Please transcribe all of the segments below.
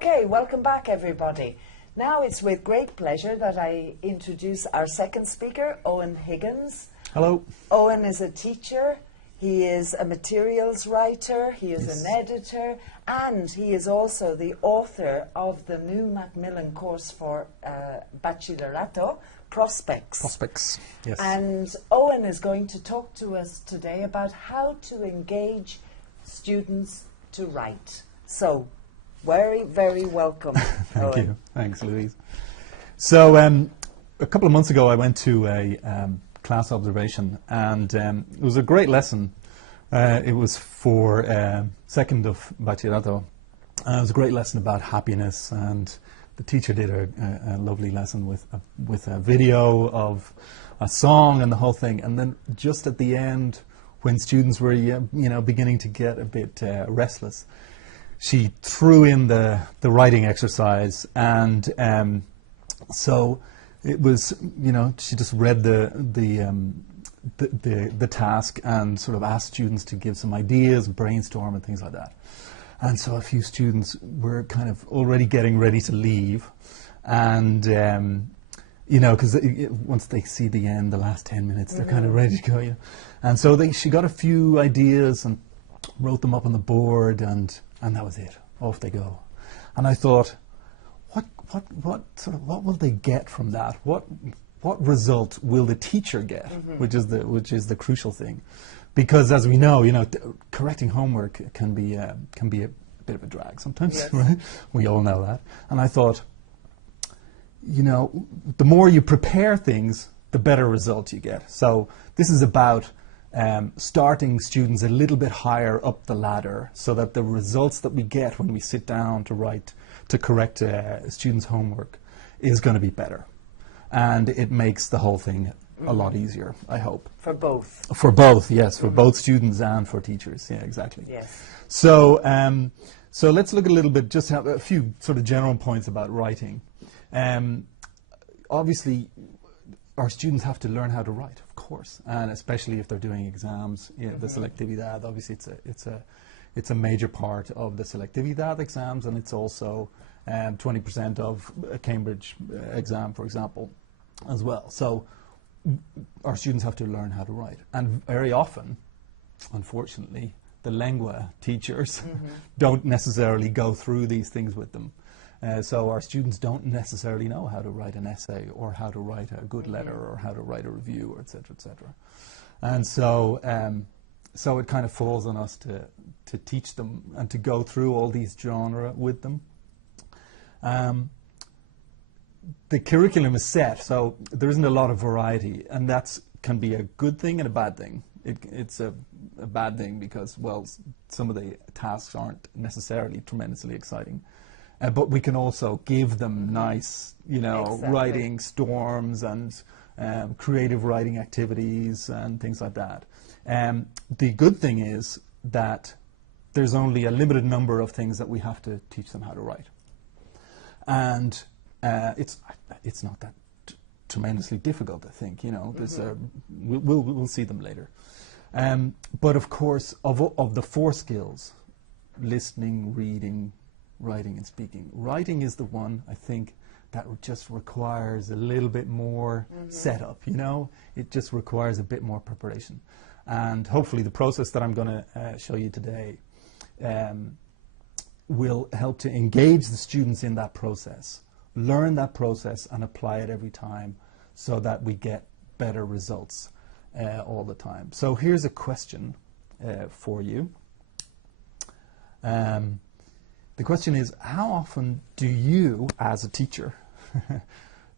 Okay, welcome back everybody. Now it's with great pleasure that I introduce our second speaker, EOIN Higgins. Hello. EOIN is a teacher, he is a materials writer, he is an editor, and he is also the author of the new Macmillan course for Bachillerato, Prospects. Prospects, yes. And EOIN is going to talk to us today about how to engage students to write. So, very, very welcome. Thank you. Thanks, Louise. So, a couple of months ago, I went to a class observation, and it was a great lesson. It was for second of Bachillerato. It was a great lesson about happiness, and the teacher did a lovely lesson with a video of a song and the whole thing. And then just at the end, when students were beginning to get a bit restless, she threw in the writing exercise, and so it was, she just read the task and sort of asked students to give some ideas, brainstorm and things like that. And so a few students were kind of already getting ready to leave, and because once they see the end, the last 10 minutes, they're kind of ready to go. And so she got a few ideas and wrote them up on the board, and that was it. Off they go. And I thought, what will they get from that? What result will the teacher get? Which is the crucial thing, because as we know, correcting homework can be a bit of a drag sometimes. Yes. Right? We all know that. And I thought, the more you prepare things, the better result you get. So this is about starting students a little bit higher up the ladder, so that the results that we get when we sit down to correct students' homework is going to be better. And it makes the whole thing a lot easier, I hope. For both. For both, yes. For both students and for teachers. Yeah, exactly. Yes. So, so let's look a little bit, just have a few sort of general points about writing. Obviously, our students have to learn how to write, of course, and especially if they're doing exams. The selectividad, obviously, it's a major part of the selectividad exams, and it's also 20% of a Cambridge exam, for example, as well. So our students have to learn how to write, and very often, unfortunately, the lengua teachers don't necessarily go through these things with them. So our students don't necessarily know how to write an essay, or how to write a good letter, or how to write a review, or et cetera, et cetera. And so, so it kind of falls on us to teach them and to go through all these genres with them. The curriculum is set, so there isn't a lot of variety, and that can be a good thing and a bad thing. It's a bad thing because, well, some of the tasks aren't necessarily tremendously exciting. But we can also give them nice, writing storms and creative writing activities and things like that. The good thing is that there's only a limited number of things that we have to teach them how to write. And it's not that tremendously difficult, I think. There's we'll see them later. But of course, of the four skills, listening, reading, writing and speaking, writing is the one, I think, that just requires a little bit more setup. It just requires a bit more preparation, and hopefully the process that I'm going to show you today will help to engage the students in that process, learn that process and apply it every time, so that we get better results all the time. So here's a question for you. The question is, how often do you, as a teacher,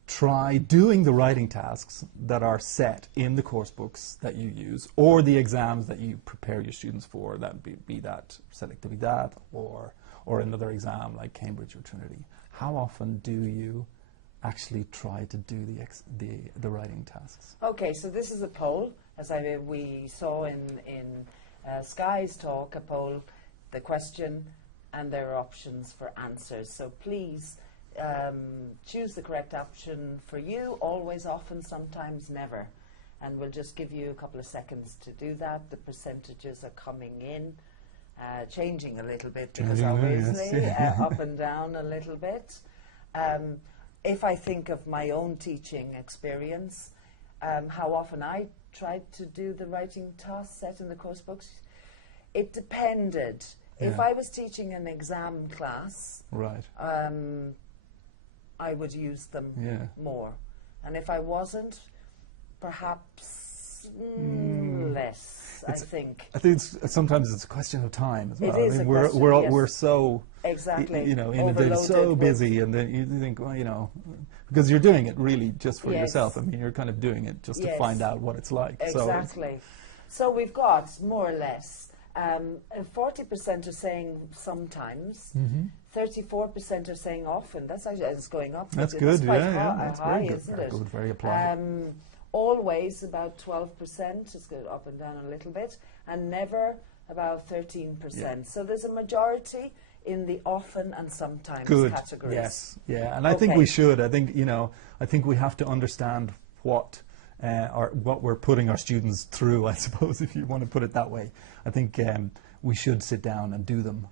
try doing the writing tasks that are set in the course books that you use, or the exams that you prepare your students for, that be that selectividad or another exam like Cambridge or Trinity? How often do you actually try to do the writing tasks? Okay, so this is a poll, as we saw in Sky's talk, a poll, the question, and there are options for answers. So please choose the correct option for you, always, often, sometimes, never. And we'll just give you a couple of seconds to do that. The percentages are coming in. changing a little bit because Changing, obviously yes. up and down a little bit. If I think of my own teaching experience, how often I tried to do the writing tasks set in the course books, it depended. If Yeah. I was teaching an exam class, Right. I would use them Yeah. more. And if I wasn't, perhaps less, I think. I think sometimes it's a question of time as well. It is a we're question, we're yes. we're so Exactly. inundated, so Overloaded busy, and then you think, well, because you're doing it really just for Yes. yourself. I mean, you're kind of doing it just to Yes. find out what it's like. So it's- Exactly. So we've got more or less 40% are saying sometimes, 34% are saying often. That's actually it's going up. That's That's good. quite Yeah, that's high, very good. isn't Very it? good. Very applied. Always about 12%. It's going up and down a little bit, and never about 13%. So there's a majority in the often and sometimes Good. categories. Yes. Yeah. And I think we should. I think I think we have to understand what we're putting our students through. I suppose, if you want to put it that way. I think we should sit down and do them.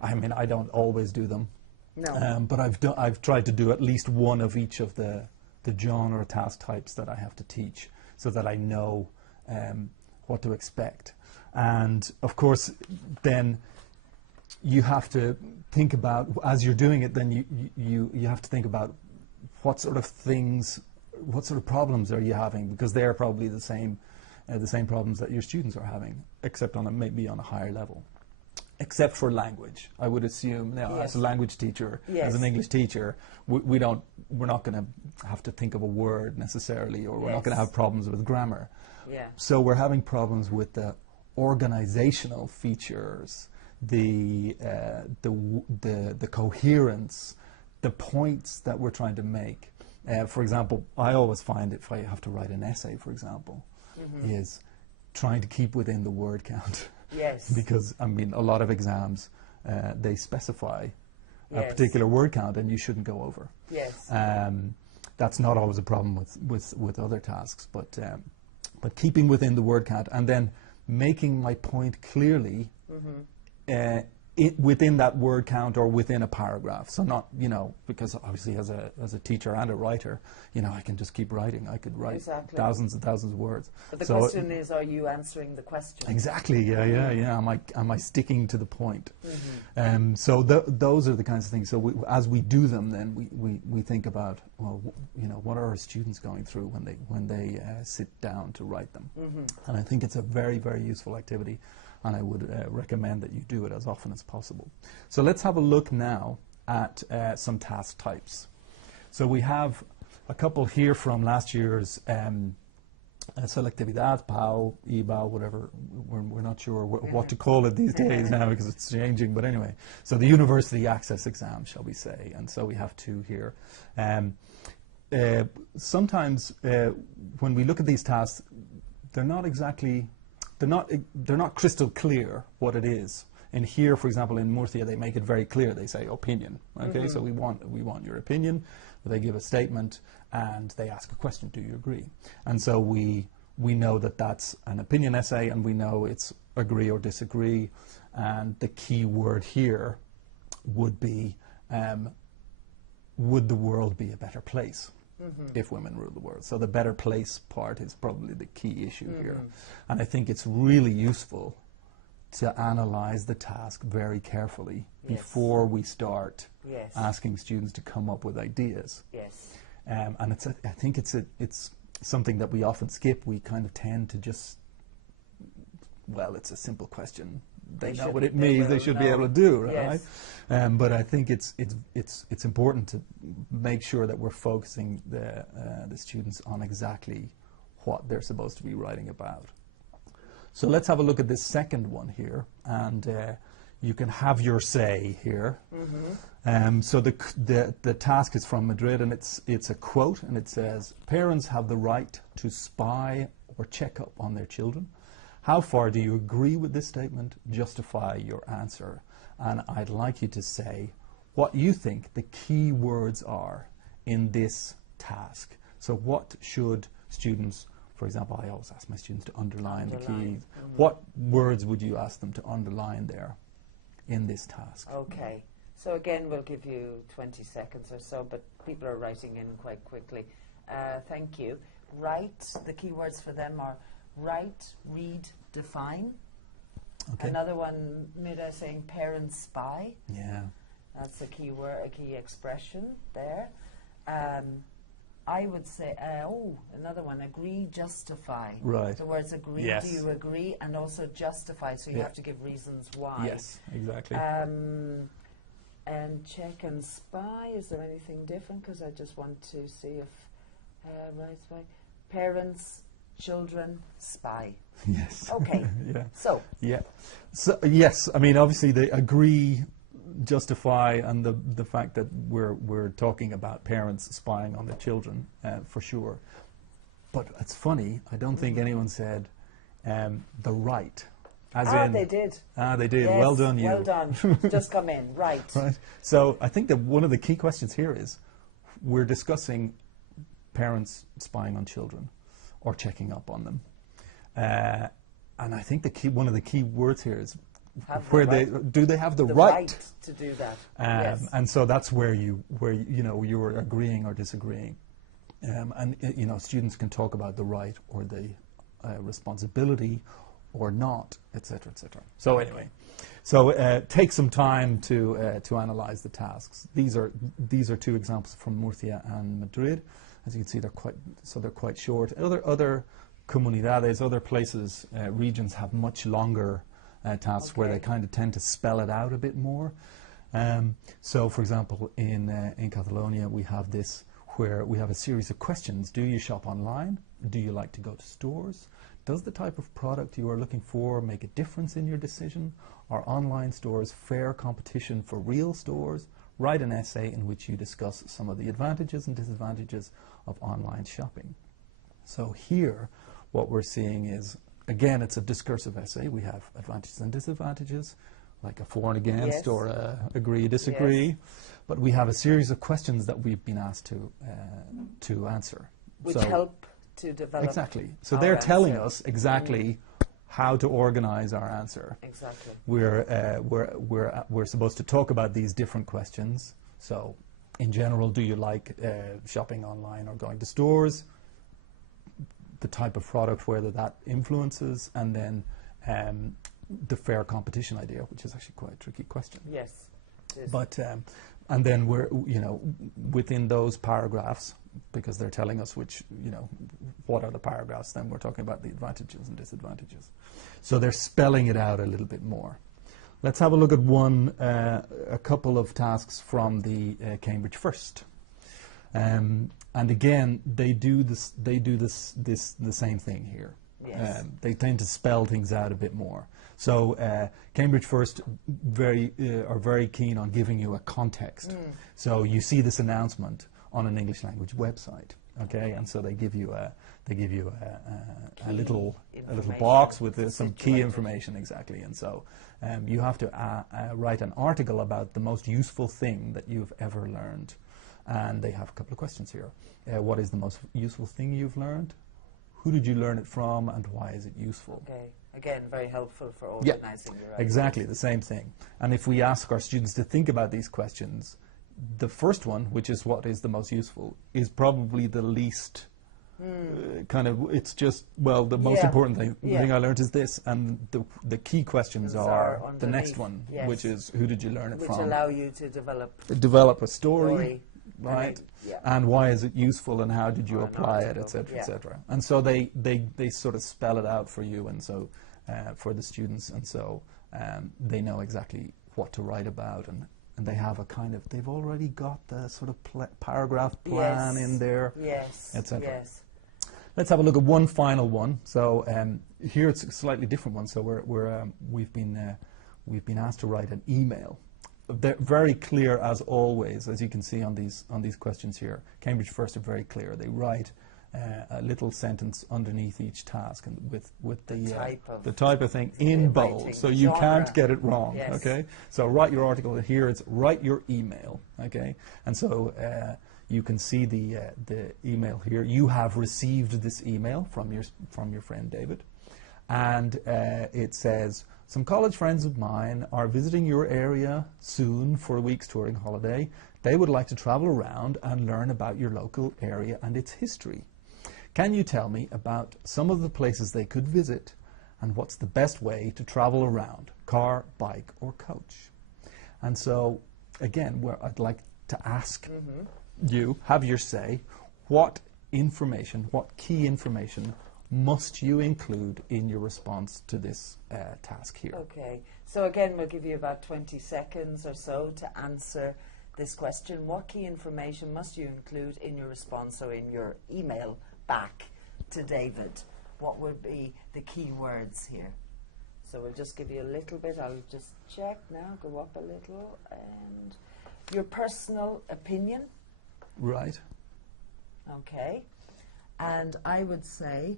I mean, I don't always do them. No. But I've tried to do at least one of each of the genre task types that I have to teach, so that I know what to expect. And of course, then you have to think about, as you're doing it, then you have to think about what sort of things, what sort of problems are you having, because they're probably the same problems that your students are having, except maybe on a higher level. Except for language, I would assume. Now, Yes. as a language teacher, Yes. as an English teacher, we're not going to have to think of a word necessarily, or we're not going to Yes. have problems with grammar. Yeah. So we're having problems with the organizational features, the coherence, the points that we're trying to make. For example, I always find if I have to write an essay, for example, is trying to keep within the word count. Yes. Because, I mean, a lot of exams, they specify a Yes. particular word count, and you shouldn't go over. Yes. That's not always a problem with other tasks, but keeping within the word count, and then making my point clearly within that word count or within a paragraph. So not, because obviously as a teacher and a writer, I can just keep writing. I could write Exactly. thousands and thousands of words. But the So question is, are you answering the question? exactly, yeah. Am I sticking to the point? So those are the kinds of things. So as we do them, then we think about, well, what are our students going through when they sit down to write them? And I think it's a very, very useful activity, and I would recommend that you do it as often as possible. So let's have a look now at some task types. So we have a couple here from last year's selectividad, PAO, EBAO, whatever. We're not sure what to call it these days now, because it's changing. But anyway, so the university access exam, shall we say. And so we have two here. Sometimes when we look at these tasks, they're not crystal clear what it is. And here, for example, in Murcia, they make it very clear. They say opinion. Okay, so we want your opinion. They give a statement and they ask a question. Do you agree? And so we know that that's an opinion essay, and we know it's agree or disagree. And the key word here would be, would the world be a better place if women rule the world? So the better place part is probably the key issue here. And I think it's really useful to analyze the task very carefully before we start asking students to come up with ideas. Yes. And I think it's something that we often skip. We kind of tend to just, well, it's a simple question. They know what it means. They should be able to do, right? Yes. But I think it's important to make sure that we're focusing the students on exactly what they're supposed to be writing about. So let's have a look at this second one here, and you can have your say here. So the task is from Madrid, and it's a quote, and it says, "Parents have the right to spy or check up on their children. How far do you agree with this statement? Justify your answer." And I'd like you to say what you think the key words are in this task. So what should students For example, I always ask my students to underline the keys. What words would you ask them to underline there in this task? Okay. So again, we'll give you 20 seconds or so, but people are writing in quite quickly. Thank you. Write, the keywords for them are write, read, define. Okay. Another one, Mida saying parents spy. Yeah. That's a key word, a key expression there. I would say, another one, agree, justify. Right. The words agree, Yes. do you agree? And also justify, so you have to give reasons why. Yes, exactly. And check and spy, is there anything different? Because I just want to see if, right, spy. Parents, children, spy. Yes. Okay. Yeah. So. Yeah. So yes, I mean obviously they agree, justify, and the fact that we're talking about parents spying on their children for sure. But it's funny, I don't think anyone said the right. As in, they did. They did. Yes, well done, you. well done. Just come in. Right. Right. So I think that one of the key questions here is we're discussing parents spying on children or checking up on them. And I think one of the key words here is do they have the right to do that? Yes. And so that's where you were agreeing or disagreeing. And students can talk about the right or the responsibility or not, etc., etc. So anyway, take some time to analyze the tasks. These are two examples from Murcia and Madrid. As you can see, they're quite short. Other comunidades, other places, regions have much longer tasks where they kind of tend to spell it out a bit more. So, for example, in Catalonia, we have this where we have a series of questions. Do you shop online? Do you like to go to stores? Does the type of product you are looking for make a difference in your decision? Are online stores fair competition for real stores? Write an essay in which you discuss some of the advantages and disadvantages of online shopping. So here, what we're seeing is, again, it's a discursive essay. We have advantages and disadvantages, like a for and against, or a agree, disagree. Yes. But we have a series of questions that we've been asked to answer. Which help to develop. Exactly. So they're telling us exactly how to organize our answer. Exactly. We're supposed to talk about these different questions. So, in general, do you like shopping online or going to stores? The type of product, whether that influences, and then the fair competition idea, which is actually quite a tricky question. Yes. But and then we're within those paragraphs, because they're telling us what are the paragraphs, then we're talking about the advantages and disadvantages. So they're spelling it out a little bit more. Let's have a look at a couple of tasks from the Cambridge First. And again, they do the same thing here. Yes. They tend to spell things out a bit more. So Cambridge First are very keen on giving you a context. So you see this announcement on an English language website, okay, and so they give you a little box with some key information, exactly, and so you have to write an article about the most useful thing that you've ever learned, and they have a couple of questions here. What is the most useful thing you've learned? Who did you learn it from, and why is it useful? Okay. Again, very helpful for organizing your ideas. Exactly, the same thing. And if we ask our students to think about these questions, the first one, which is what is the most useful, is probably the least it's just, the most important thing I learned is this, and the key questions are the next one, which is who did you learn it from? Which allow you to develop a story. Right, and why is it useful, and how did you apply it, etc., etc. And so they sort of spell it out for you, and so for the students, and so they know exactly what to write about, and they have they've already got the sort of paragraph plan in there, etc. Yes. Let's have a look at one final one. So here it's a slightly different one. So we've been asked to write an email. They're very clear, as always, as you can see on these questions here. Cambridge First are very clear. They write a little sentence underneath each task, and with the type of thing in bold, so you can't get it wrong. Yes. Okay, so write your article. Here it's write your email. Okay, and so You can see the email here. You have received this email from your friend David, and it says, some college friends of mine are visiting your area soon for a week's touring holiday. They would like to travel around and learn about your local area and its history. Can you tell me about some of the places they could visit and what's the best way to travel around, car, bike, or coach? And so, again, I'd like to ask you, have your say, what information, what key information must you include in your response to this task here? Okay, so again, we'll give you about 20 seconds or so to answer this question. What key information must you include in your response or in your email back to David? What would be the key words here? So we'll just give you a little bit. I'll just check now, go up a little. And your personal opinion. Right. Okay. And I would say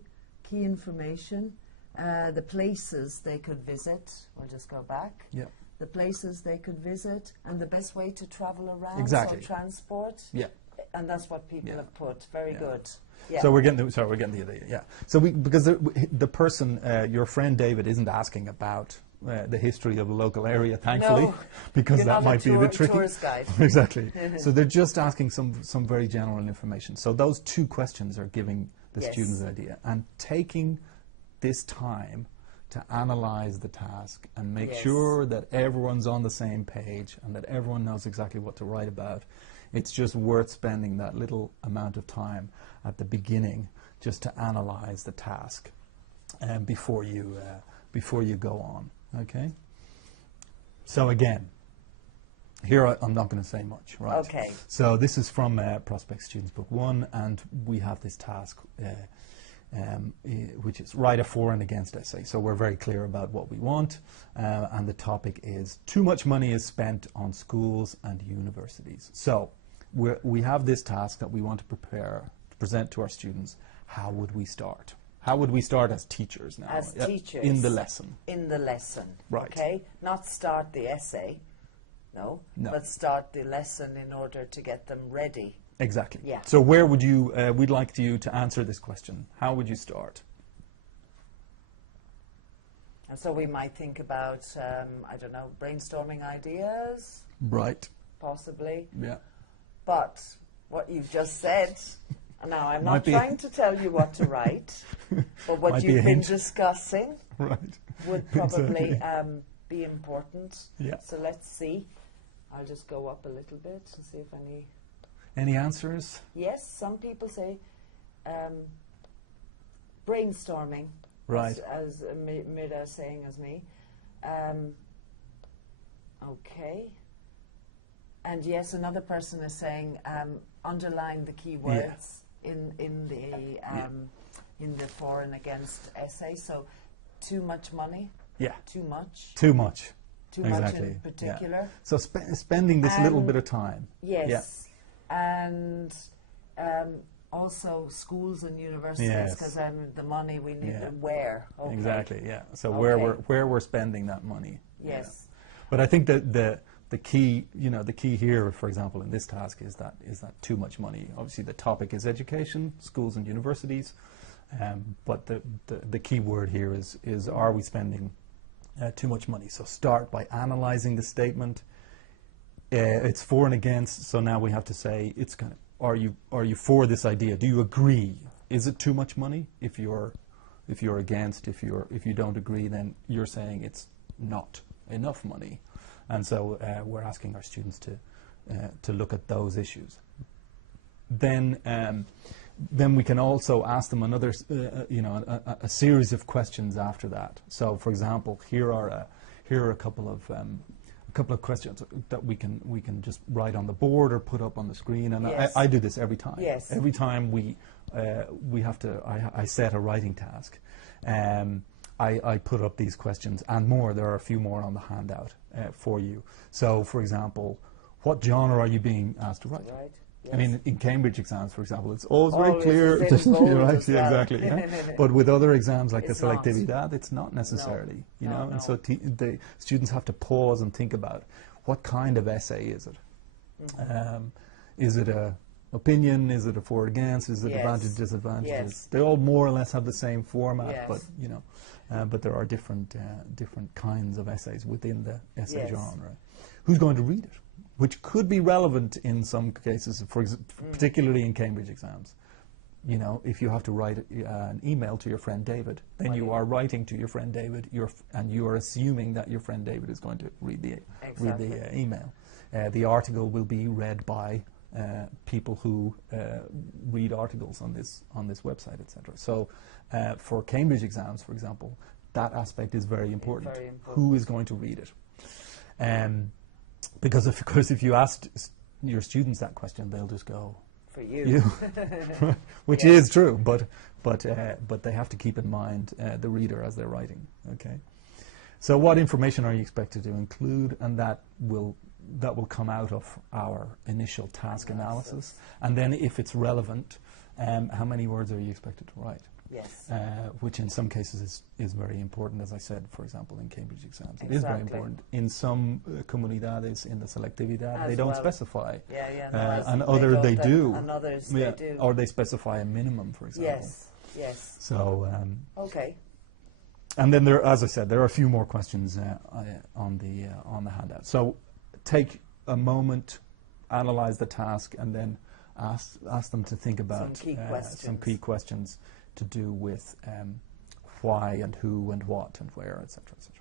key information, the places they could visit. We'll just go back. Yeah. The places they could visit and the best way to travel around. Exactly. So transport. Yeah. And that's what people have put. Very good. Yeah. So we're getting the idea. Yeah. So because the person, your friend David, isn't asking about the history of a local area, thankfully, no, because that might be a bit tricky. Tourist guide. Exactly. So they're just asking some very general information. So those two questions are giving the students an idea, and taking this time to analyze the task and make sure that everyone's on the same page and that everyone knows exactly what to write about. It's just worth spending that little amount of time at the beginning just to analyze the task before you go on. Okay. So again, here I'm not going to say much, right? Okay. So this is from Prospect Students Book 1, and we have this task which is write a for and against essay. So we're very clear about what we want, and the topic is too much money is spent on schools and universities. So we have this task that we want to present to our students. How would we start? How would we start as teachers now? As teachers. In the lesson. In the lesson. Right. Okay? Not start the essay, no, but start the lesson in order to get them ready. Exactly. Yeah. So where would you, we'd like you to answer this question. How would you start? And so we might think about, I don't know, brainstorming ideas. Right. Possibly. Yeah. But what you've just said, now I'm not trying to tell you what to write, but what you've been discussing would probably be important. Yeah. So let's see. I'll just go up a little bit and see if any answers? Yes, some people say brainstorming, right? As Mida is saying as me. Okay. And yes, another person is saying underline the key words in the for and against essay. So too much money. Yeah. Too much. Too much. Too much in particular. Yeah. So spending this little bit of time. Yes. Yeah. And also schools and universities, because the money we need where. Okay. Exactly. Yeah. So where we're spending that money. Yes. Yeah. But I think that the key, the key here, for example, in this task is that too much money. Obviously, the topic is education, schools and universities, but the key word here is are we spending too much money? So start by analyzing the statement. It's for and against. So now we have to say it's kind of are you for this idea? Do you agree? Is it too much money? If you're against, if you don't agree, then you're saying it's not enough money. And so we're asking our students to look at those issues. Then we can also ask them another, a series of questions after that. So, for example, here are a couple of questions that we can just write on the board or put up on the screen. And I do this every time. Yes. Every time we have to. I set a writing task. I put up these questions and more. There are a few more on the handout for you. So, for example, what genre are you being asked to write? Right. Yes. I mean, in Cambridge exams, for example, it's always very clear. Right? Yeah, exactly. Yeah. But with other exams like the selectividad, it's not necessarily. No. And so the students have to pause and think about what kind of essay is it. Mm-hmm. Is it a opinion? Is it a for or against? Is it Yes. advantage, disadvantages? Yes. They all more or less have the same format, Yes. but you know, but there are different kinds of essays within the essay Yes. genre. Who's going to read it? Which could be relevant in some cases, particularly in Cambridge exams. You know, if you have to write an email to your friend David, then you are writing to your friend David, and you are assuming that your friend David is going to read the email. The article will be read by people who read articles on this website, etc. So, for Cambridge exams, for example, that aspect is very important. Very important. Who is going to read it? Because of course, if you ask your students that question, they'll just go, For you. which is true, but they have to keep in mind the reader as they're writing. Okay, so what information are you expected to include, and that will come out of our initial task analysis, and then if it's relevant, how many words are you expected to write? Yes. Which in some cases is very important, as I said, for example, in Cambridge exams. Exactly. It is very important. In some comunidades, in the selectividad, As they don't well. specify. And other they don't, do. And others Yeah, they do. or they specify a minimum, for example. Yes. So, Okay. and then as I said, there are a few more questions on the handout. So, take a moment, analyze the task, and then ask them to think about some key questions to do with why and who and what and where, etc., etc.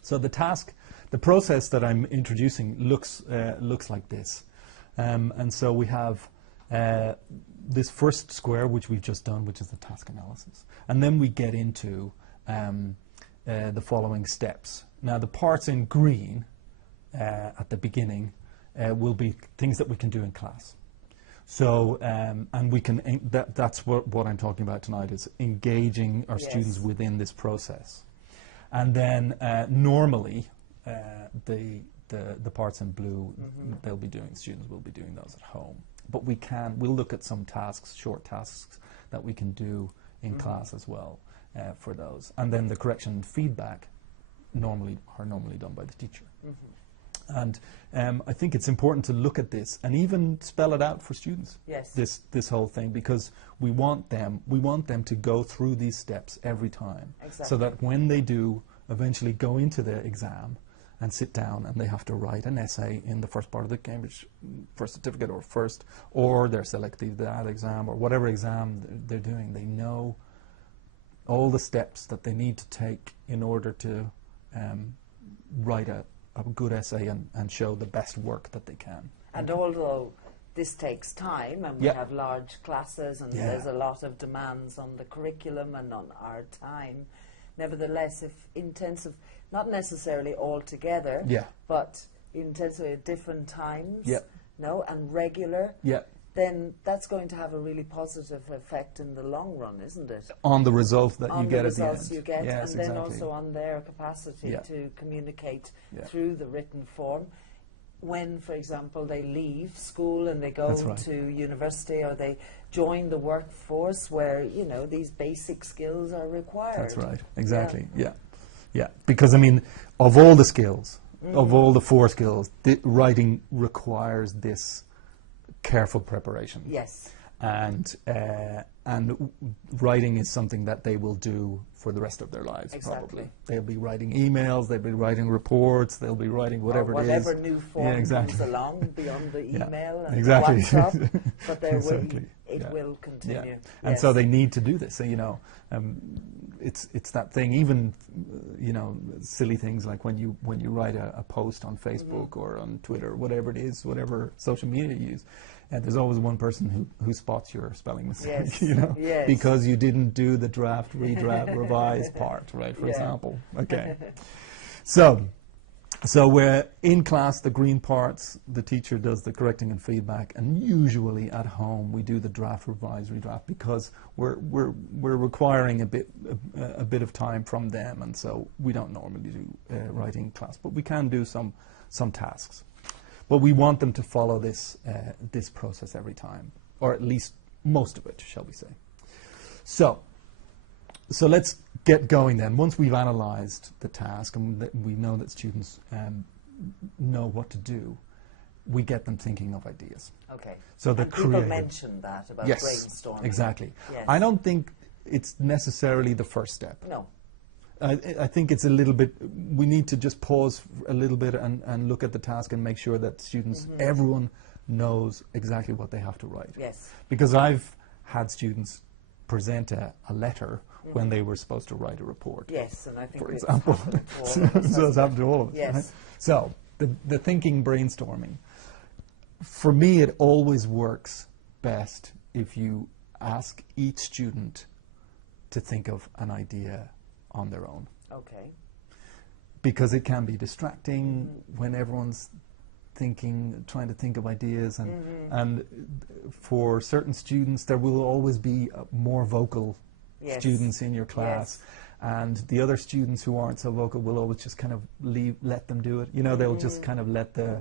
So the process that I'm introducing looks like this, and so we have this first square, which we've just done, which is the task analysis, and then we get into the following steps. Now, the parts in green at the beginning will be things that we can do in class. So, and we can, that's what I'm talking about tonight, is engaging our students within this process. And then normally, the parts in blue, students will be doing those at home. But we'll look at some tasks, short tasks, that we can do in class as well for those. And then the correction and feedback are normally done by the teacher. And I think it's important to look at this and even spell it out for students. Yes. This whole thing, because we want them to go through these steps every time, so that when they do eventually go into the exam and sit down and they have to write an essay in the first part of the Cambridge first certificate or their selective exam or whatever exam they're doing, they know all the steps that they need to take in order to write a good essay and show the best work that they can. And although this takes time, and we have large classes, and there's a lot of demands on the curriculum and on our time, nevertheless, if intensive, not necessarily all together, but intensive at different times, and regular, then that's going to have a really positive effect in the long run, isn't it? On the result that you get at the end. On the results you get, yes, and then exactly. also on their capacity to communicate through the written form. When, for example, they leave school and they go to university, or they join the workforce where, you know, these basic skills are required. That's right, exactly, yeah. Because, I mean, of all the skills, of all the 4 skills, writing requires this careful preparation. Yes. And writing is something that they will do for the rest of their lives, probably. They'll be writing emails, they'll be writing reports, they'll be writing whatever it is. Whatever new form comes along beyond the email and WhatsApp, but it will continue. Yeah. And so they need to do this. So, you know, it's that thing, even, you know, silly things like when you write a post on Facebook or on Twitter, whatever it is, whatever social media you use, there's always one person who spots your spelling mistake, you know, because you didn't do the draft, redraft, revise part, right, for example. Okay. So we're in class, the green parts, the teacher does the correcting and feedback, and usually at home we do the draft, revise, redraft, because we're requiring a bit of time from them, and so we don't normally do writing class, but we can do some tasks. But we want them to follow this process every time, or at least most of it, shall we say. So let's get going then. Once we've analysed the task and we know that students know what to do, we get them thinking of ideas. Okay. So the and people mentioned that about yes, brainstorming. Exactly. Yes. I don't think it's necessarily the first step. No. I think it's a little bit, we need to just pause a little bit and look at the task and make sure that students, everyone knows exactly what they have to write. Yes. Because I've had students present a letter when they were supposed to write a report. Yes, and I think for example. So it's happened to all of us. Yes. Right? So the thinking brainstorming, for me it always works best if you ask each student to think of an idea on their own. Okay. Because it can be distracting when everyone's trying to think of ideas, and for certain students there will always be more vocal students in your class, and the other students who aren't so vocal will always just kind of let them do it. You know, they'll just kind of let they'll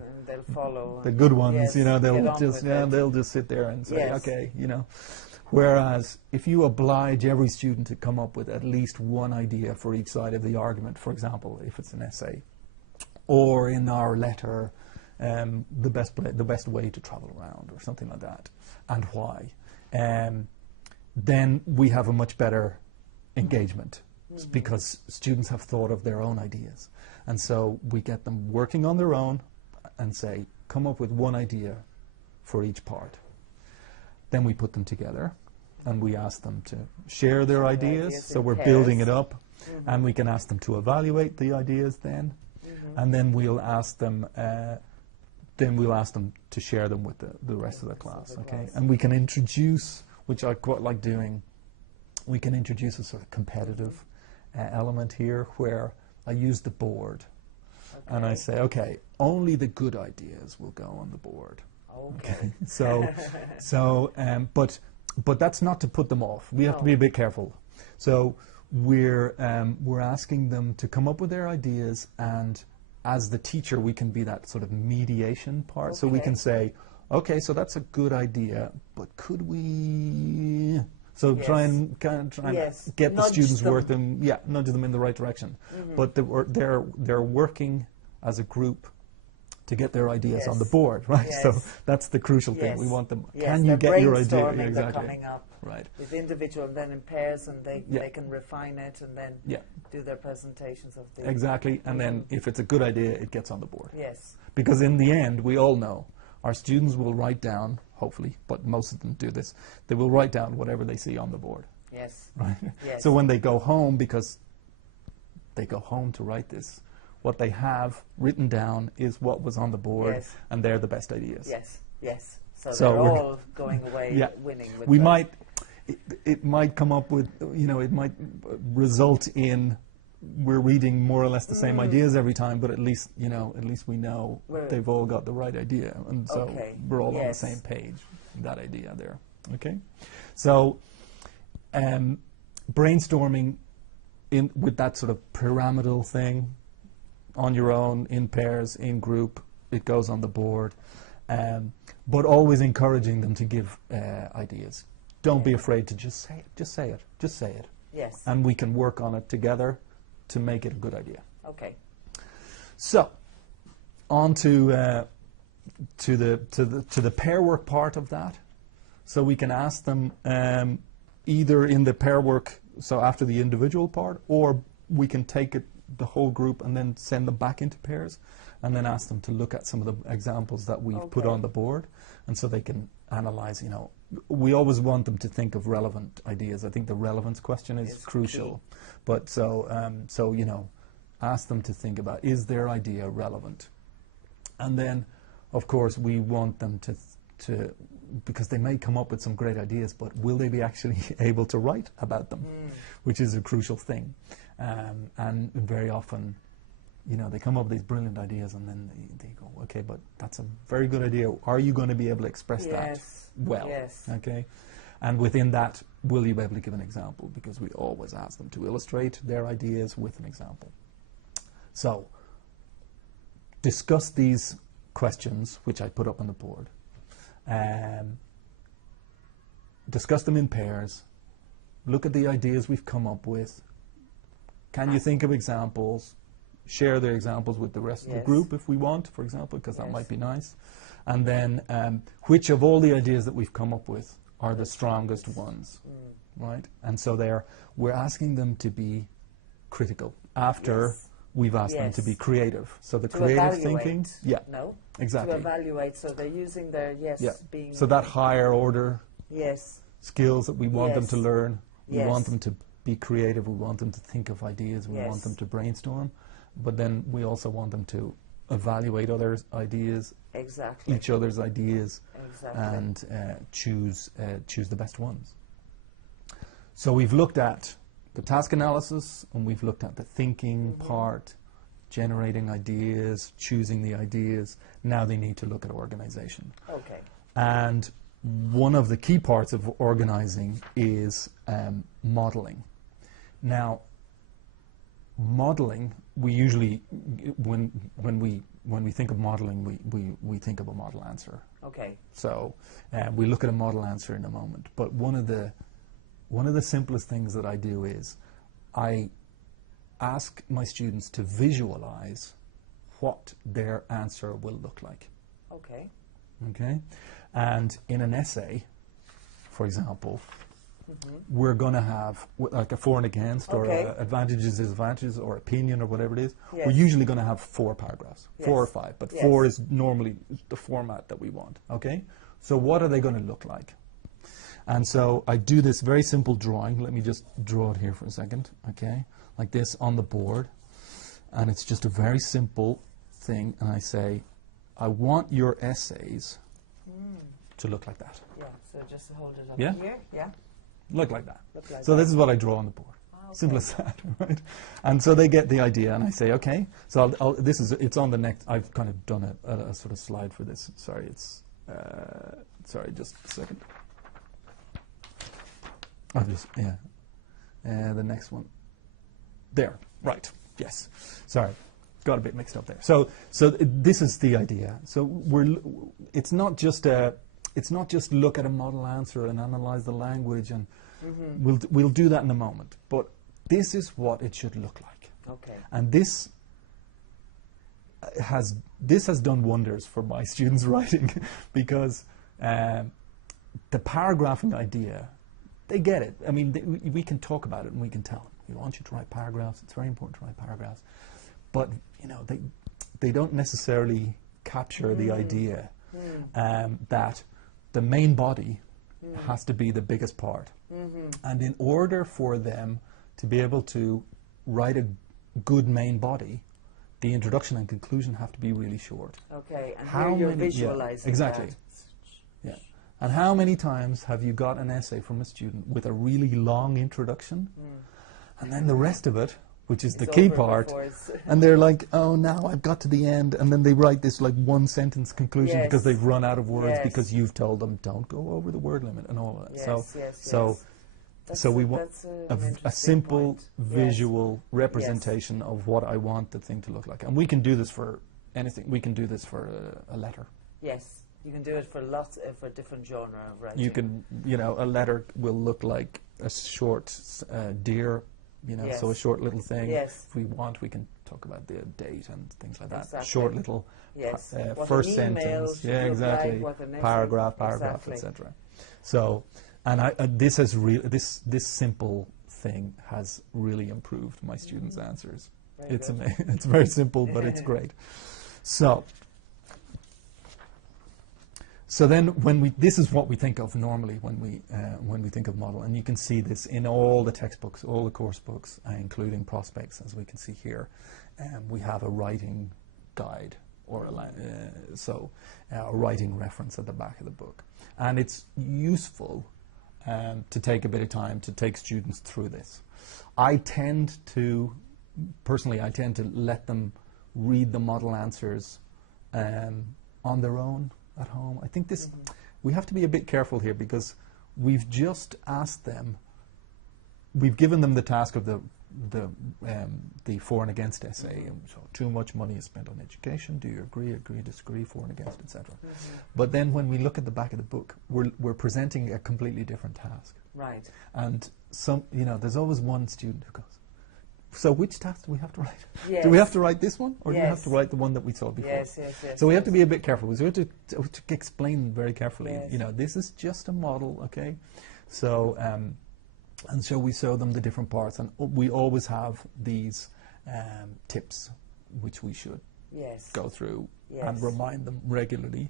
follow the good ones. Yes, you know, they'll just sit there and say, okay, you know. Whereas if you oblige every student to come up with at least one idea for each side of the argument, for example, if it's an essay, or in our letter, the best way to travel around, or something like that, and why, then we have a much better engagement, because students have thought of their own ideas, and so we get them working on their own and say, come up with one idea for each part. Then we put them together and we ask them to share their ideas, so we're building it up, and we can ask them to evaluate the ideas then, and then we'll ask them to share them with the rest of the class, okay? And we can introduce, which I quite like doing, we can introduce a sort of competitive element here, where I use the board, and I say, okay, only the good ideas will go on the board. Okay. But that's not to put them off. We have to be a bit careful. So we're asking them to come up with their ideas, and as the teacher, we can be that sort of mediation part. Okay. So we can say, okay, so that's a good idea, but could we? So try and get the students working. Nudge them in the right direction. But they're working as a group to get their ideas on the board, right? So that's the crucial thing. We want them. Can you get your idea? Exactly. They're coming up with individual, then in pairs, and they can refine it and then do their presentations of the exactly. And then if it's a good idea, it gets on the board. Yes. Because in the end, we all know our students will write down, hopefully, but most of them do this. They will write down whatever they see on the board. Yes. Right. Yes. So when they go home, because they go home to write this, what they have written down is what was on the board, and they're the best ideas. Yes, yes. So they're all going away winning with them. It might come up with, it might result in we're reading more or less the same ideas every time, but at least we know they've all got the right idea, and so we're all on the same page, that idea there. Okay? So brainstorming with that sort of pyramidal thing, on your own, in pairs, in group, it goes on the board, but always encouraging them to give ideas. Don't be afraid to just say it. Just say it. Yes. And we can work on it together to make it a good idea. Okay. So, on to the pair work part of that. So we can ask them either in the pair work, so after the individual part, or we can take the whole group and then send them back into pairs, and then ask them to look at some of the examples that we've put on the board, and so they can analyze. We always want them to think of relevant ideas. I think the relevance question is crucial. Key. But so ask them to think about, is their idea relevant? And then, of course, we want them to because they may come up with some great ideas, but will they be actually able to write about them, which is a crucial thing. And very often, they come up with these brilliant ideas, and then they go, okay, but that's a very good idea. Are you going to be able to express that well? Yes. Okay. And within that, will you be able to give an example? Because we always ask them to illustrate their ideas with an example. So, discuss these questions, which I put up on the board. Discuss them in pairs. Look at the ideas we've come up with. Can you think of examples? share their examples with the rest of the group if we want, for example, because that might be nice. And then which of all the ideas that we've come up with are the strongest ones, right? And so we're asking them to be critical after we've asked them to be creative. So the creative thinking, no, exactly. To evaluate, so they're using their being. So that higher order skills that we want them to learn, we want them to be creative, we want them to think of ideas, we want them to brainstorm, but then we also want them to evaluate others' ideas, each other's ideas, and choose the best ones. So we've looked at the task analysis, and we've looked at the thinking part, generating ideas, choosing the ideas. Now they need to look at organization. Okay. And one of the key parts of organizing is modeling. Now, modeling, we usually, when we think of modeling, we think of a model answer. Okay. So we look at a model answer in a moment. But one of the simplest things that I do is I ask my students to visualize what their answer will look like. Okay. Okay? And in an essay, for example, we're going to have like a for and against, or advantages, disadvantages, or opinion, or whatever it is. We're usually going to have 4 paragraphs, 4 or 5, but 4 is normally the format that we want. Okay? So what are they going to look like? And so I do this very simple drawing. Let me just draw it here for a second. Okay? Like this on the board. And it's just a very simple thing. And I say, I want your essays to look like that. Yeah, so just hold it up here. Yeah. Look like that. Look like so that. This is what I draw on the board. Okay. Simple as that, right? And so they get the idea, and I say, okay. So it's on the next. I've kind of done a sort of slide for this. Sorry, sorry, just a second. I've just the next one. There, right? Yes. Sorry, got a bit mixed up there. So this is the idea. So it's not just look at a model answer and analyze the language, and we'll do that in a moment. But this is what it should look like. Okay. And this has done wonders for my students' writing, because the paragraphing idea, they get it. I mean, we can talk about it and we can tell them, we want you to write paragraphs. It's very important to write paragraphs. But they don't necessarily capture the idea that the main body has to be the biggest part. And in order for them to be able to write a good main body, the introduction and conclusion have to be really short. Okay, and how you're visualizing exactly. that. Yeah. And how many times have you got an essay from a student with a really long introduction, and then the rest of it, which is the key part, and they're like, oh, now I've got to the end, and then they write this like one sentence conclusion because they've run out of words because you've told them don't go over the word limit and all of that. So we want a simple visual representation of what I want the thing to look like. And we can do this for anything. We can do this for a letter. Yes. You can do it for lots for different genre of writing. You can, a letter will look like a short dear, so a short little thing. Yes. If we want, we can talk about the date and things like that. Exactly. Short little first sentence. Yeah, exactly. Like, paragraph, etc. So, and this has this simple thing has really improved my students' answers. It's amazing. It's very simple, but it's great. So then, this is what we think of normally when we think of model, and you can see this in all the textbooks, all the course books, including prospects, as we can see here. We have a writing guide or a writing reference at the back of the book, and it's useful to take a bit of time to take students through this. Personally, I tend to let them read the model answers on their own at home. I think we have to be a bit careful here, because we've just asked them, we've given them the task of the for and against essay. So too much money is spent on education. Do you agree, disagree, for and against, etc. But then when we look at the back of the book, we're presenting a completely different task. Right. And there's always one student who goes, so which task do we have to write? Yes. Do we have to write this one, or do we have Yes. to write the one that we saw before? Yes, yes, yes. So we have yes. to be a bit careful. We have to explain very carefully. Yes. You know, this is just a model, okay? So, and so we show them the different parts, and we always have these tips, which we should Yes. go through Yes. and remind them regularly.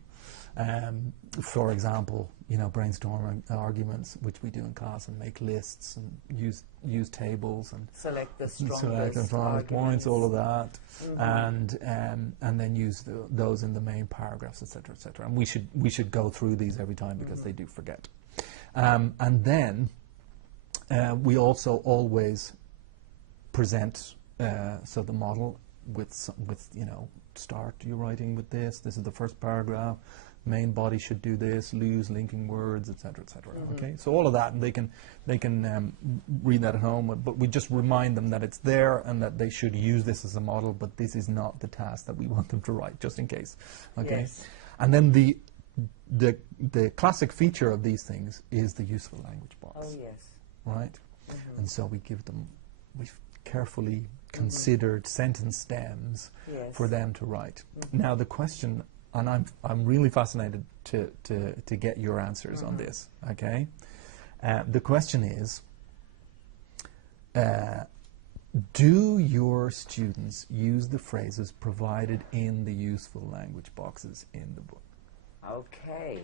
For example, you know, brainstorm arguments, which we do in class, and make lists and use tables and Select the strongest select the strongest points, arguments. all of that, and then use those in the main paragraphs, etc., etc. And we should go through these every time because they do forget. And then we also always present so the model with you know, start your writing with this. This is the first paragraph. Main body should do this. Lose linking words, etc., etc. Okay, so all of that, and they can read that at home. But we just remind them that it's there and that they should use this as a model. But this is not the task that we want them to write, just in case. Okay, Yes. and then the classic feature of these things is the useful language box. Oh, yes. Right? And so we've carefully considered sentence stems Yes. for them to write. Now the question, and I'm really fascinated to get your answers on this, okay? The question is, do your students use the phrases provided in the useful language boxes in the book? Okay.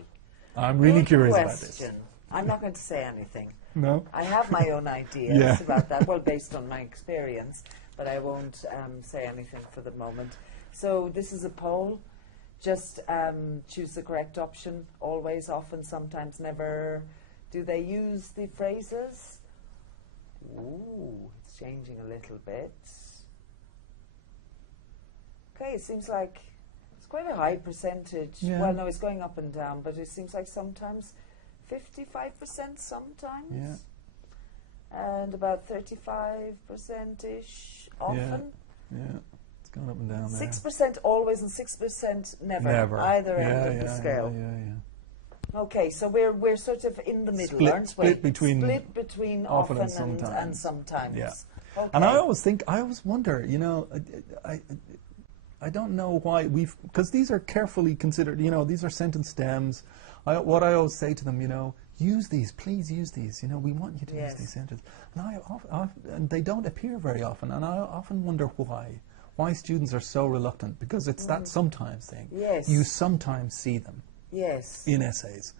I'm really Good curious about this. question. I'm not going to say anything. No? I have my own ideas Yeah. about that, well, based on my experience, but I won't say anything for the moment. So this is a poll. Just choose the correct option. Always, often, sometimes, never. Do they use the phrases? Ooh, it's changing a little bit. Okay, it seems like it's quite a high percentage. Yeah. Well, no, it's going up and down, but it seems like sometimes 55% sometimes. And about 35%-ish often. Yeah, it's going up and down there. 6% always and 6% never. Either end of the scale. Yeah. Okay, so we're sort of in the middle, aren't we? Split between often and sometimes. sometimes. Yeah. Okay. And I always wonder, you know, I don't know why because these are carefully considered, you know, these are sentence stems. What I always say to them, you know, use these, please use these, you know, we want you to use these sentences. And and they don't appear very often, and I often wonder why students are so reluctant, because it's that sometimes thing. Yes. You sometimes see them Yes. in essays.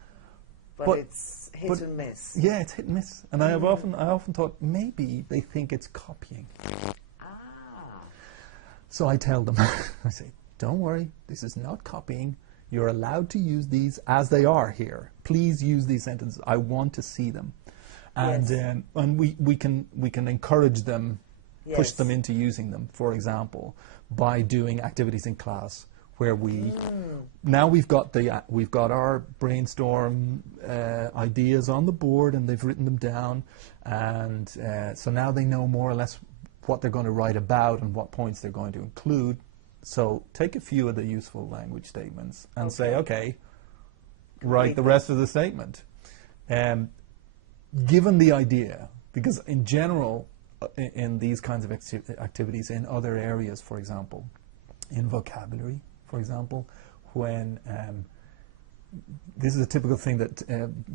But it's hit and miss. Yeah, it's hit and miss. And I often thought maybe they think it's copying. Ah. So I tell them, I say, don't worry, this is not copying. You're allowed to use these as they are here. Please use these sentences. I want to see them. And and we can encourage them, push them into using them, for example, by doing activities in class where we now we've got our brainstorm ideas on the board, and they've written them down, and so now they know more or less what they're going to write about and what points they're going to include. So take a few of the useful language statements and say, okay, write the rest of the statement. Given the idea, because in general, in these kinds of activities, in other areas, for example, in vocabulary, for example, when this is a typical thing that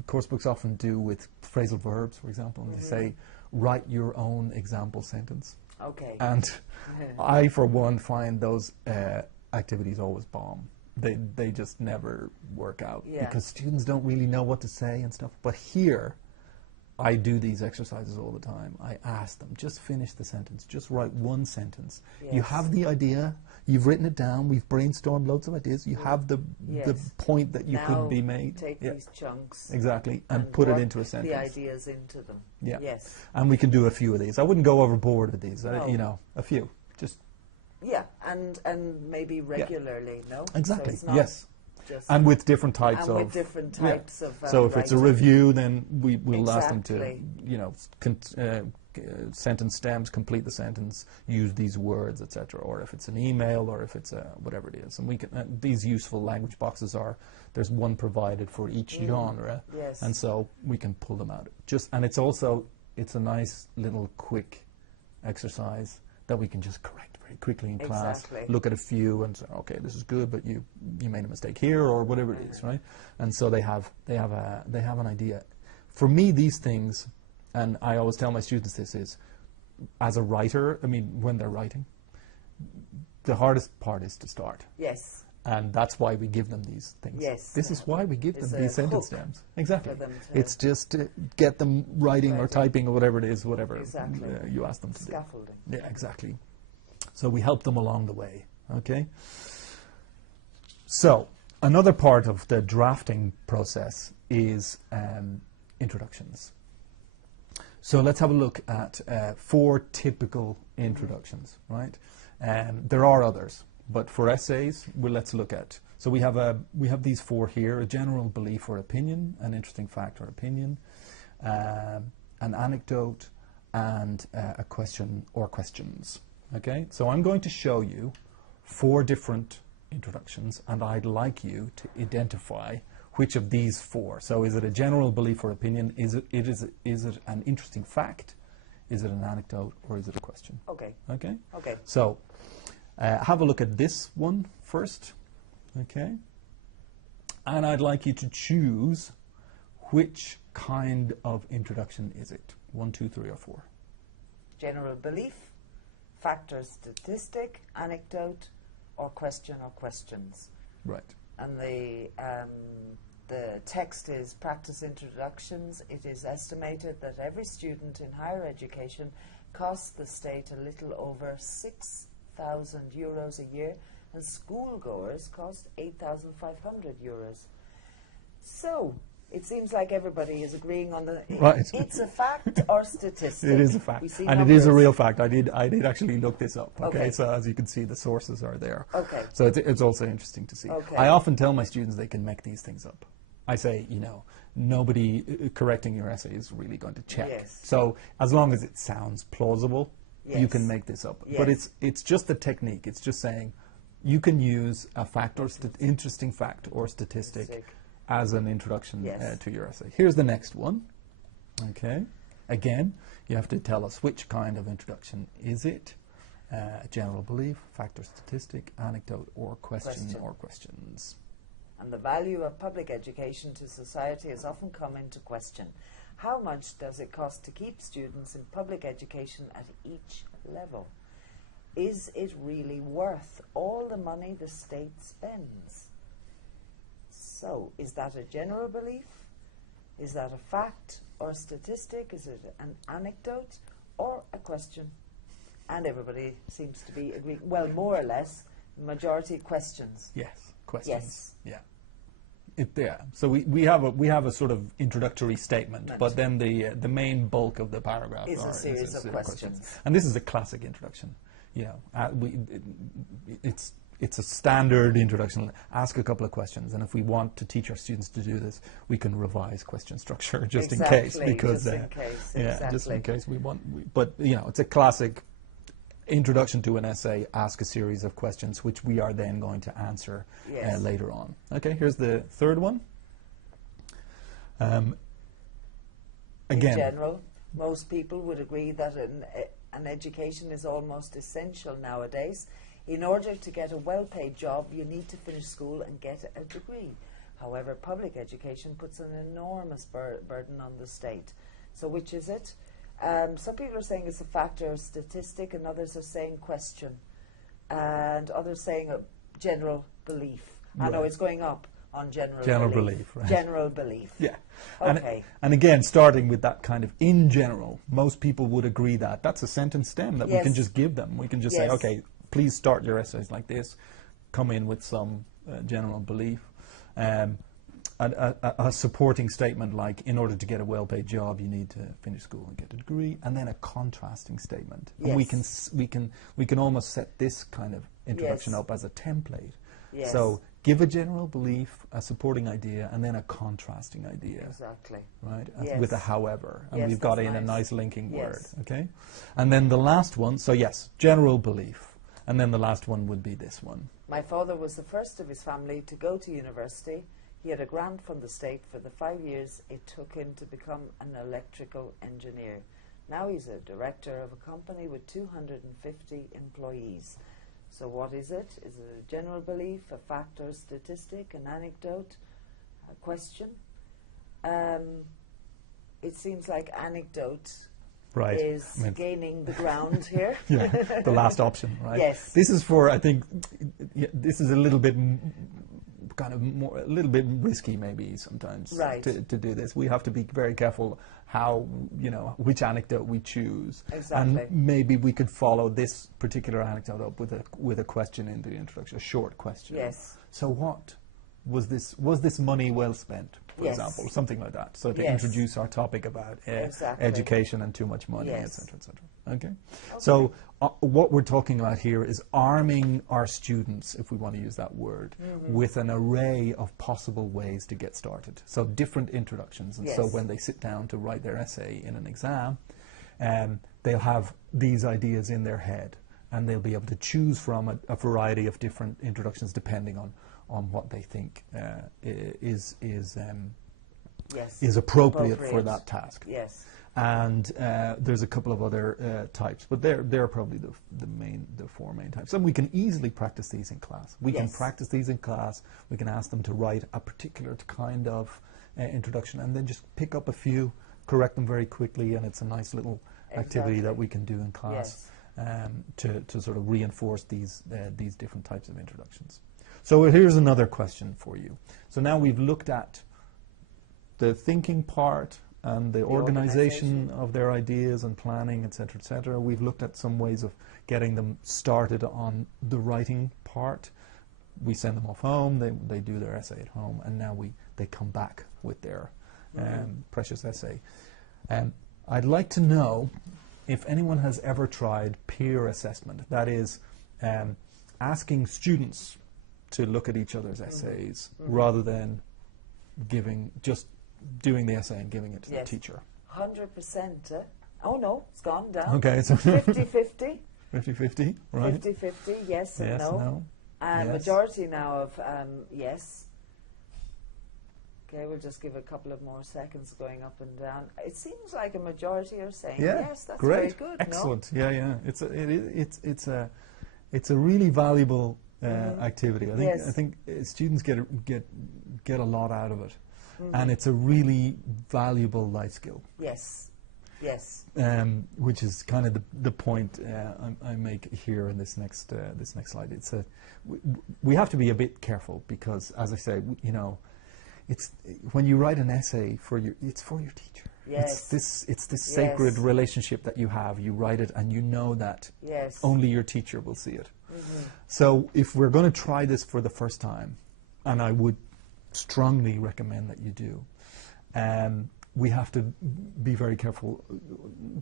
course books often do with phrasal verbs, for example, and they say, write your own example sentence. Okay. And I, for one, find those activities always bomb. They just never work out because students don't really know what to say and stuff. But here, I do these exercises all the time. I ask them, just finish the sentence. Just write one sentence. You have the idea. You've written it down. We've brainstormed loads of ideas. You have the point that you could be made. Take these chunks. Exactly. And put it into a sentence. The ideas into them. Yeah. Yes. And we can do a few of these. I wouldn't go overboard with these. No. You know, a few. Just. Yeah, and maybe regularly, no? Exactly. So it's not yes. just And with different types of. with different types of. So if it's a review, then we'll ask them to, Exactly. you know, sentence stems, complete the sentence, use these words, etc. Or if it's an email, or if it's whatever it is, and we can. These useful language boxes there's one provided for each genre, Yes. and so we can pull them out. And it's a nice little quick exercise that we can just correct very quickly in class, Exactly. look at a few and say, okay, this is good, but you made a mistake here, or whatever it is, right? And so they have an idea. For me, these things, and I always tell my students this is, as a writer, I mean, when they're writing, the hardest part is to start. Yes. And that's why we give them these things. Yes. This is why we give It's them a these sentence hook stems. Exactly. for them to- It's just to get them writing or typing or whatever it is, whatever Exactly. you ask them to do. Scaffolding. Yeah, exactly. So we help them along the way. Okay. So another part of the drafting process is introductions. So let's have a look at 4 typical introductions, right? There are others, but for essays, let's look at. So we have these 4 here: a general belief or opinion, an interesting fact or opinion, an anecdote, and a question or questions. Okay, so I'm going to show you 4 different introductions, and I'd like you to identify which of these 4. So is it a general belief or opinion? Is it an interesting fact? Is it an anecdote, or is it a question? Okay. Okay. Okay. So have a look at this one first. Okay. And I'd like you to choose which kind of introduction is it. 1, 2, 3, or 4. General belief, fact or statistic, anecdote, or question or questions. Right. And the text is practice introductions. It is estimated that every student in higher education costs the state a little over €6,000 a year, and schoolgoers cost €8,500. So it seems like everybody is agreeing on the. Right. It's a fact or statistic. It is a fact, We see and it is a numbers. real fact. I did actually look this up. Okay, Okay. so as you can see, the sources are there. Okay. So it's also interesting to see. Okay. I often tell my students they can make these things up. I say, nobody correcting your essay is really going to check. Yes. So as long as it sounds plausible, you Yes. can make this up. Yes. But it's just the technique. It's just saying you can use a fact or interesting fact or statistic Statistic. as an introduction Yes. to your essay. Here's the next one. Okay. Again, you have to tell us which kind of introduction is it. General belief, fact or statistic, anecdote, or question or questions. And the value of public education to society has often come into question. How much does it cost to keep students in public education at each level? Is it really worth all the money the state spends? So, is that a general belief? Is that a fact or statistic? Is it an anecdote or a question? And everybody seems to be agreeing, well, more or less, majority questions. Yes, questions. Yes. Yeah. Yeah. So we have a sort of introductory statement, but then the main bulk of the paragraph Is a series of questions. And this is a classic introduction. It's a standard introduction. Ask a couple of questions, and if we want to teach our students to do this, we can revise question structure just in case, because just in case, just in case we want. But it's a classic introduction to an essay. Ask a series of questions, which we are then going to answer Yes. later on. Okay, here's the third one. Again, In general, most people would agree that an education is almost essential nowadays. In order to get a well-paid job, you need to finish school and get a degree. However, public education puts an enormous burden on the state. So which is it? Some people are saying it's a fact or a statistic, and others are saying question, and others saying a general belief. I know Right. it's going up on general belief, right. General belief. yeah. Okay. And again, starting with that kind of in general, most people would agree that that's a sentence stem that we can Yes. just give them. We can just say, Yes. okay, please start your essays like this. Come in with some general belief. A supporting statement like, in order to get a well-paid job, you need to finish school and get a degree, and then a contrasting statement. And Yes. we can almost set this kind of introduction Yes. up as a template. Yes. So give a general belief, a supporting idea, and then a contrasting idea. Exactly. Right, Yes. with a however, and Yes, we've got that's in a nice. nice linking Yes. word, okay? And then the last one, so yes, general belief, and then the last one would be this one. My father was the first of his family to go to university. He had a grant from the state for the 5 years it took him to become an electrical engineer. Now he's a director of a company with 250 employees. So what is it? Is it a general belief, a fact or statistic, an anecdote, a question? It seems like anecdote is gaining the ground here. Yeah, the last option, right? Yes. This is for, I think, this is a little bit kind of more, a little bit risky maybe sometimes to do this. We have to be very careful how, which anecdote we choose. Exactly. And maybe we could follow this particular anecdote up with a question in the introduction, a short question. Yes. So what was this money well spent, for example, something like that. So to introduce our topic about education and too much money, etc., etc. Okay. So what we're talking about here is arming our students, if we want to use that word, with an array of possible ways to get started. So different introductions. And so when they sit down to write their essay in an exam, they'll have these ideas in their head, and they'll be able to choose from a variety of different introductions depending on what they think is appropriate for that task. Yes. And there's a couple of other types, but they're probably the four main types. And we can easily practice these in class. We can practice these in class. We can ask them to write a particular kind of introduction, and then just pick up a few, correct them very quickly, and it's a nice little activity that we can do in class to sort of reinforce these different types of introductions. So here's another question for you. So now we've looked at the thinking part and the organization of their ideas and planning, etc., etc. We've looked at some ways of getting them started on the writing part. We send them off home, they do their essay at home, and now they come back with their precious essay. I'd like to know if anyone has ever tried peer assessment. That is, asking students to look at each other's essays rather than just doing the essay and giving it to the teacher. 100%. Oh no, it's gone down. Okay, so 50-50. 50-50, right? 50-50, yes and yes, no. And majority now of yes. Okay, we'll just give a couple of more seconds going up and down. It seems like a majority are saying yes. That's great. Very good. Excellent. No? Yeah. It's a really valuable activity. I think students get a lot out of it, and it's a really valuable life skill. Yes. Yes. Which is kind of the point I make here in this next slide. It's we have to be a bit careful because, as I say, it's when you write an essay it's for your teacher. Yes. It's this sacred relationship that you have. You write it, and you know that only your teacher will see it. So if we're going to try this for the first time, and I would strongly recommend that you do, we have to be very careful,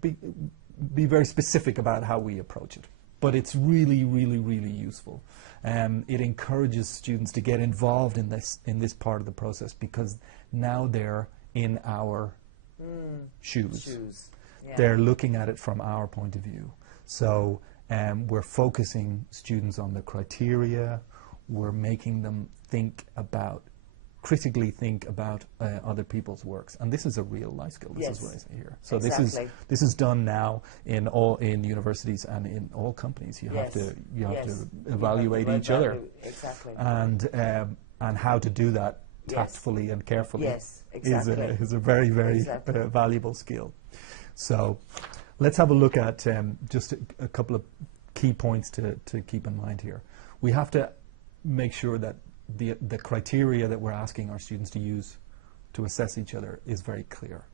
be very specific about how we approach it. But it's really, really, really useful. It encourages students to get involved in this part of the process because now they're in our shoes. Yeah. They're looking at it from our point of view. So we're focusing students on the criteria. We're making them critically think about other people's works, and this is a real life skill. This is what I say here. So this is done now in universities and in all companies. You have to evaluate each other, and how to do that tactfully and carefully is a very, very valuable skill. So let's have a look at just a couple of key points to keep in mind here. We have to make sure that the criteria that we're asking our students to use to assess each other is very clear.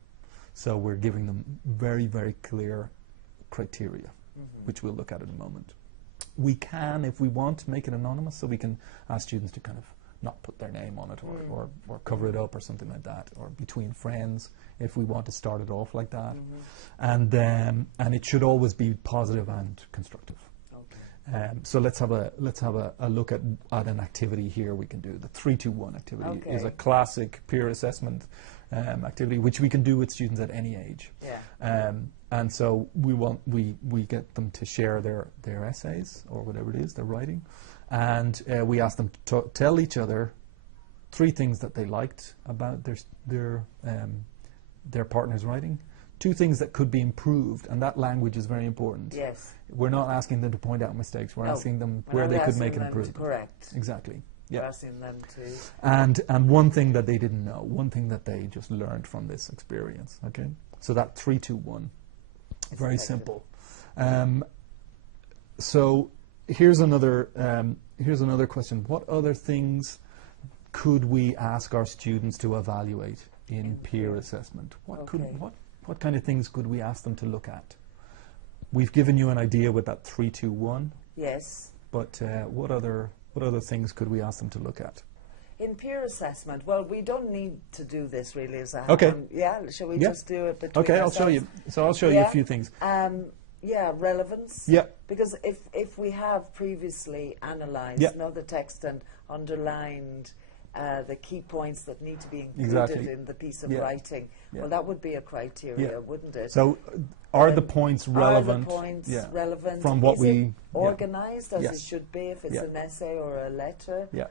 So we're giving them very, very clear criteria, which we'll look at in a moment. We can, if we want, make it anonymous, so we can ask students to kind of not put their name on it or cover it up or something like that, or between friends if we want to start it off like that. And it should always be positive and constructive. So let's have a look at an activity here we can do. The 3-2-1 activity is a classic peer assessment activity which we can do with students at any age. And so we get them to share their essays or whatever it is they're writing, and we ask them to tell each other 3 things that they liked about their partner's writing, two things that could be improved, and that language is very important. Yes. We're not asking them to point out mistakes. We're asking them We're where not they could asking make an them to improvement. correct. Exactly. We're Yeah. asking them to. And one thing that they didn't know, one thing that they just learned from this experience. Okay. So that 3, 2, 1. Very simple. So here's another question. What other things could we ask our students to evaluate in peer assessment? What kind of things could we ask them to look at? We've given you an idea with that 3, 2, 1. Yes. But what other things could we ask them to look at? In peer assessment, well, we don't need to do this really as a Okay. Yeah, shall we just do it between Okay, I'll show you. So I'll show you a few things. Yeah, relevance. Yeah. Because if we have previously analysed the text and underlined the key points that need to be included in the piece of writing, well, that would be a criteria, wouldn't it? So are the points relevant? Are the points relevant? From what Is we... it organised as Yes. it should be if it's an essay or a letter? Yeah.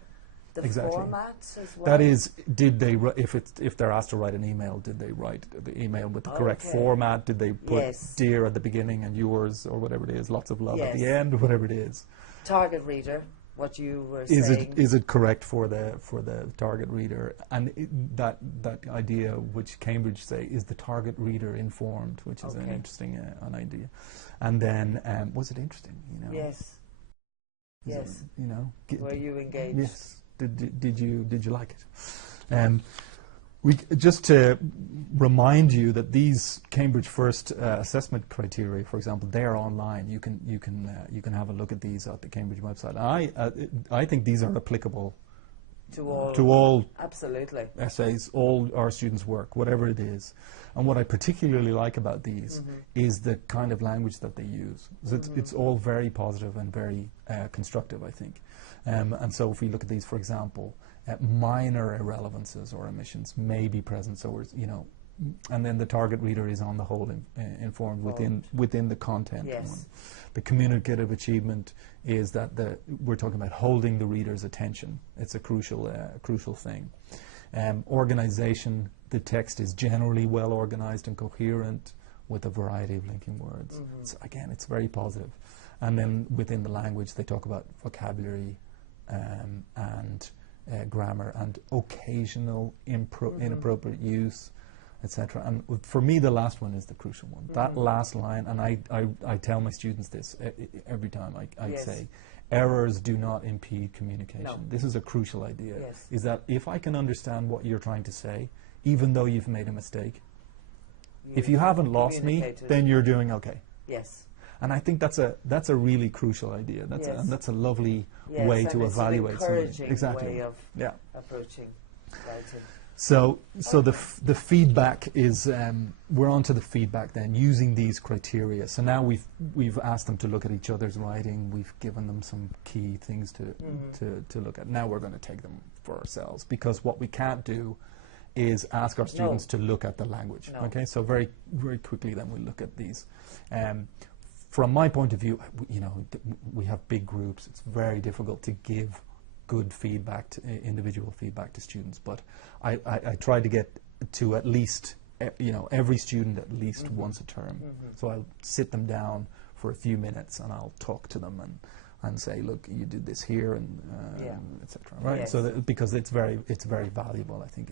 The Exactly. format as well? That is, did they, if they're asked to write an email, did they write the email with the correct format? Did they put dear at the beginning and yours, or whatever it is, lots of love at the end, or whatever it is? Target reader, what you were saying. Is it correct for the target reader? And that idea which Cambridge say, is the target reader informed, which is an interesting an idea. And then, was it interesting? You know? Yes. Yes. You know. Were you engaged? Yes. Did you like it? We just to remind you that these Cambridge First assessment criteria, for example, they are online. You can have a look at these at the Cambridge website. I think these are applicable to all absolutely essays, all our students' work, whatever it is. And what I particularly like about these is the kind of language that they use. So it's all very positive and very constructive, I think. And so if we look at these, for example, minor irrelevances or omissions may be present. So and then the target reader is on the whole informed within the content. Yes. The communicative achievement is that we're talking about holding the reader's attention. It's a crucial thing. Organization, the text is generally well organized and coherent with a variety of linking words. So again, it's very positive. And then within the language, they talk about vocabulary and grammar and occasional inappropriate use, etc. And for me, the last one is the crucial one. That last line, and I tell my students this every time I say, errors do not impede communication. No. This is a crucial idea, is that if I can understand what you're trying to say, even though you've made a mistake, if you haven't lost me, then you're doing okay. Yes. And I think that's a really crucial idea. That's a lovely way to evaluate something. Exactly. Way of approaching writing. So the feedback is we're on to the feedback then, using these criteria. So now we've asked them to look at each other's writing. We've given them some key things to look at. Now we're going to take them for ourselves, because what we can't do is ask our students to look at the language. No. Okay, so very quickly then we look at these. From my point of view, we have big groups. It's very difficult to give good feedback, individual feedback to students. But I try to get to at least, every student at least once a term. So I'll sit them down for a few minutes and I'll talk to them and say, look, you did this here, and etc. Right? Yes. So because it's very valuable. I think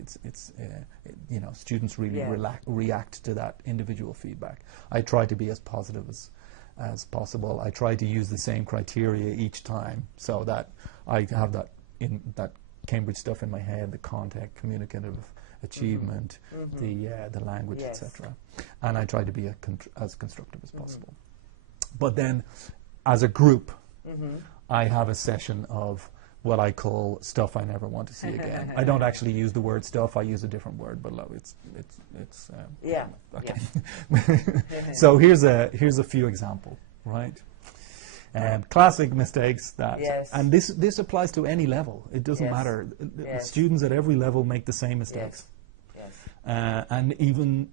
students really react to that individual feedback. I try to be as positive as possible. I try to use the same criteria each time, so that I have that Cambridge stuff in my head: the content, communicative achievement, the language, etc. And I try to be as constructive as possible. But then, as a group, I have a session of what I call stuff I never want to see again. I don't actually use the word stuff. I use a different word, but it's okay. So here's a few examples, right? Classic mistakes that, and this applies to any level. It doesn't matter. Students at every level make the same mistakes. And even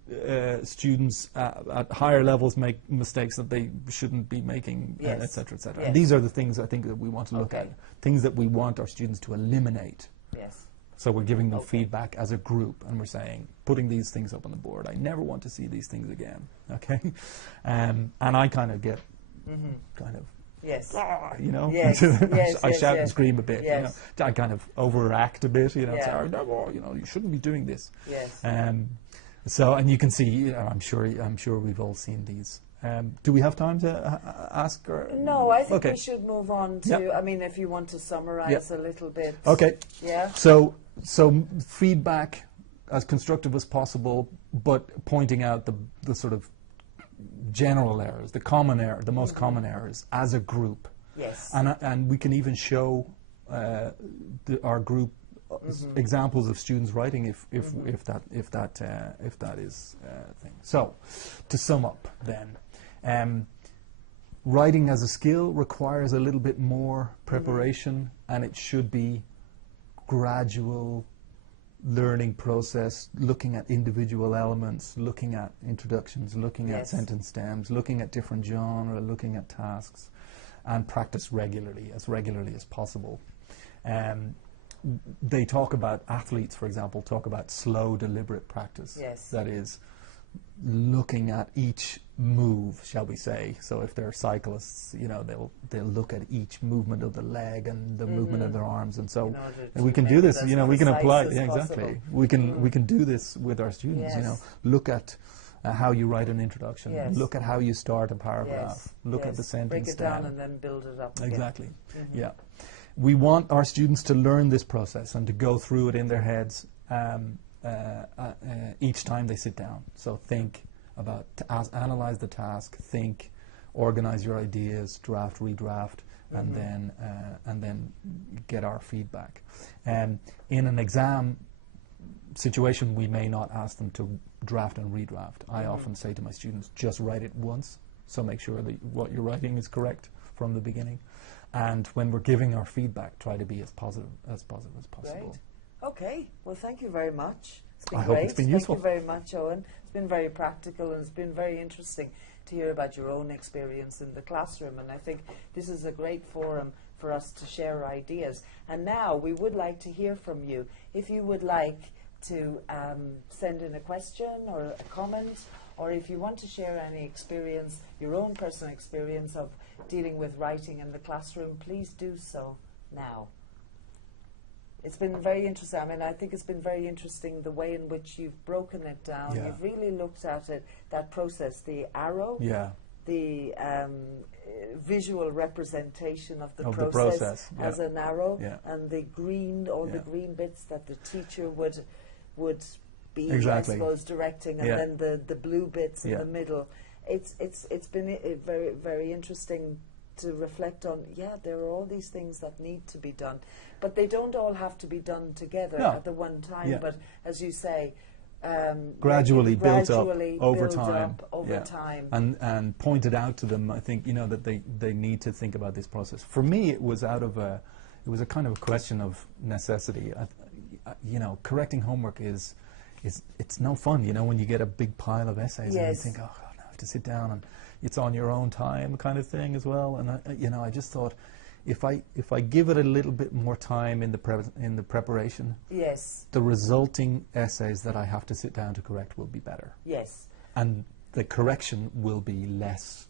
students at higher levels make mistakes that they shouldn't be making, etc., etc. And these are the things I think that we want to look at, things that we want our students to eliminate So we're giving them Okay. feedback as a group, and we're saying, putting these things up on the board. I never want to see these things again. Okay, and I kind of get kind of. Yes. You know, Yes, yes, I yes, shout yes. and scream a bit. Yes. You know, I kind of overact a bit. You know, Yeah. say, oh, no, you know, you shouldn't be doing this. Yes. So, and you can see, you know, I'm sure we've all seen these. Do we have time to ask? Or No, I think okay. we should move on to. Yep. I mean, if you want to summarize a little bit. Okay. Yeah. So feedback as constructive as possible, but pointing out the sort of general errors, the common error, the most common errors as a group. Yes. And we can even show our group examples of students writing if that is a thing. So, to sum up, then, writing as a skill requires a little bit more preparation, and it should be gradual learning process, looking at individual elements, looking at introductions, looking at sentence stems, looking at different genre, looking at tasks, and practice regularly as possible. They talk about, athletes, for example, talk about slow, deliberate practice. Yes. That is, looking at each move, shall we say. So if they're cyclists, you know, they'll look at each movement of the leg and the movement of their arms, and so and we can do this. You know, we can apply. Yeah, exactly. We can do this with our students. Yes. You know, look at how you write an introduction. Yes. Look at how you start a paragraph. Yes. Look at the sentence. Break it down stem. and then build it up. Again. Exactly. Yeah. We want our students to learn this process and to go through it in their heads each time they sit down. So think about, analyze the task, think, organize your ideas, draft, redraft, and then get our feedback. In an exam situation, we may not ask them to draft and redraft. I often say to my students, just write it once, so make sure that what you're writing is correct from the beginning. And when we're giving our feedback, try to be as positive as possible. Great. Okay. Well, thank you very much. It's been I great. hope it's been useful. Thank you very much, Owen. It's been very practical, and it's been very interesting to hear about your own experience in the classroom. And I think this is a great forum for us to share ideas. And now we would like to hear from you. If you would like to send in a question or a comment, or if you want to share any experience, your own personal experience of dealing with writing in the classroom, please do so now. It's been very interesting. I mean, I think it's been very interesting the way in which you've broken it down. Yeah. You've really looked at it, that process, the arrow, the visual representation of the process as an arrow, and the green, all the green bits that the teacher would be, I suppose, directing, and then the blue bits in the middle. It's been very, very interesting to reflect on. There are all these things that need to be done, but they don't all have to be done together at the one time. But as you say, gradually built up over time, time, and pointed out to them. I think, you know, that they need to think about this process. For me, it was a kind of a question of necessity. You know, correcting homework is it's no fun. You know, when you get a big pile of essays and you think, oh God, I have to sit down, and it's on your own time kind of thing as well. And you know, I just thought, if I give it a little bit more time in the preparation, the resulting essays that I have to sit down to correct will be better. Yes. And the correction will be less.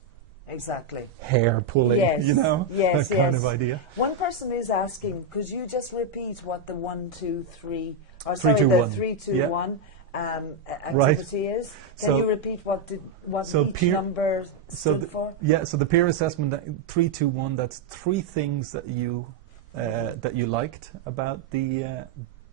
Exactly. Hair pulling, you know, that kind of idea. One person is asking, could you just repeat what the 1, 2, 3, or 3, 2, 1. 3, 2, 1 activity is? Can you repeat what each number stood for? Yeah, so the peer assessment, 3, 2, 1, that's 3 things that you liked about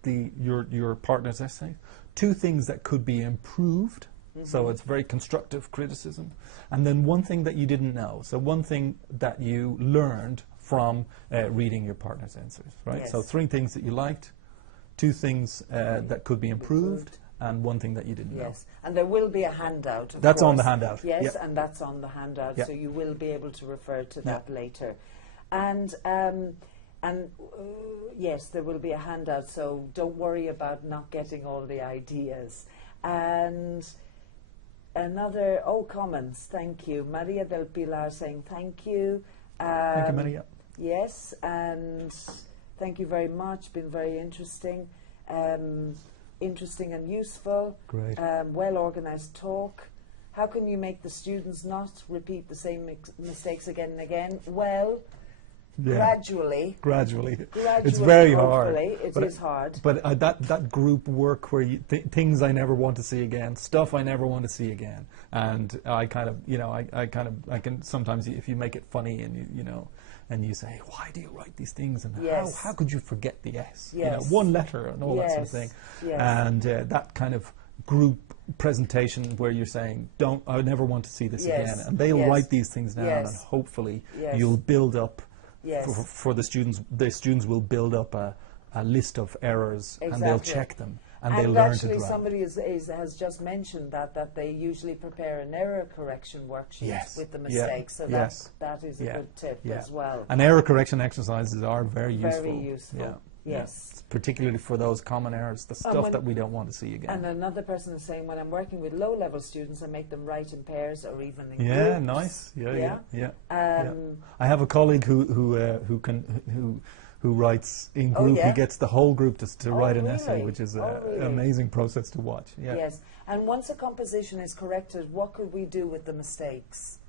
your partner's essay, 2 things that could be improved. So it's very constructive criticism. And then 1 thing that you didn't know. So 1 thing that you learned from reading your partner's answers, right? Yes. So 3 things that you liked, 2 things that could be improved, and 1 thing that you didn't know. Yes, and there will be a handout. That's on the handout. Yes, and that's on the handout, so you will be able to refer to that later. And yes, there will be a handout, so don't worry about not getting all the ideas. And another, comments, thank you. Maria del Pilar saying thank you. Thank you, Maria. Yes, and thank you very much, been very interesting. interesting and useful. Great. Well-organised talk. How can you make the students not repeat the same mistakes again and again? Well, gradually. It's very hard. It is hard. But that group work where things I never want to see again, stuff I never want to see again, and I kind of, I can sometimes, if you make it funny and and you say, why do you write these things, and how could you forget the S? Yes. One letter and all that sort of thing. Yes. And that kind of group presentation where you're saying, I never want to see this again, and they'll write these things down, and hopefully you'll build up. For the students will build up a list of errors, and they'll check them, and they'll learn to draw. Actually, somebody has just mentioned that they usually prepare an error correction worksheet with the mistakes, so that is a good tip as well. And error correction exercises are very useful. Very useful. Yeah. Yes. Particularly for those common errors, the stuff that we don't want to see again. And another person is saying, when I'm working with low-level students, I make them write in pairs or even in groups. groups. Nice. Yeah. I have a colleague who writes in group. He gets the whole group to write an essay, which is an amazing process to watch. Yeah. Yes. And once a composition is corrected, what could we do with the mistakes?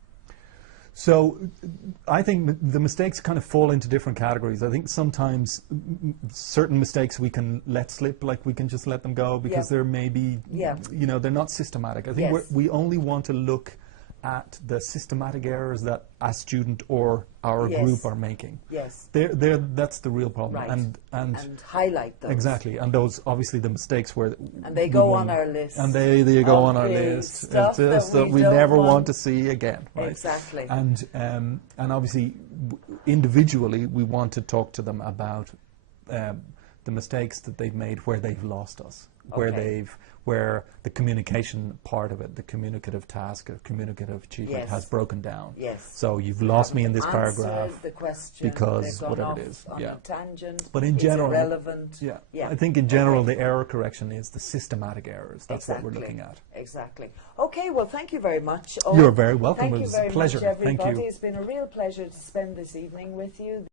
So I think the mistakes kind of fall into different categories. I think sometimes certain mistakes we can let slip, like we can just let them go because they're maybe, they're not systematic. I think we only want to look at the systematic errors that a student or our group are making. Yes. That's the real problem. Right. And highlight those. Exactly. And those, obviously, the mistakes where... And they go on our list. And they go on our list. Stuff that we never want to see again. Right? Exactly. And obviously, individually, we want to talk to them about the mistakes that they've made where they've lost us. Where the communication part of it, the communicative task, or communicative achievement has broken down. Yes. So you've lost me in this paragraph the question, because whatever it is. On a tangent. But in general, irrelevant. I think in general the error correction is the systematic errors. That's what we're looking at. Exactly. Okay. Well, thank you very much. You're very welcome. Thank it you was very a pleasure. much, everybody. Thank you. It's been a real pleasure to spend this evening with you.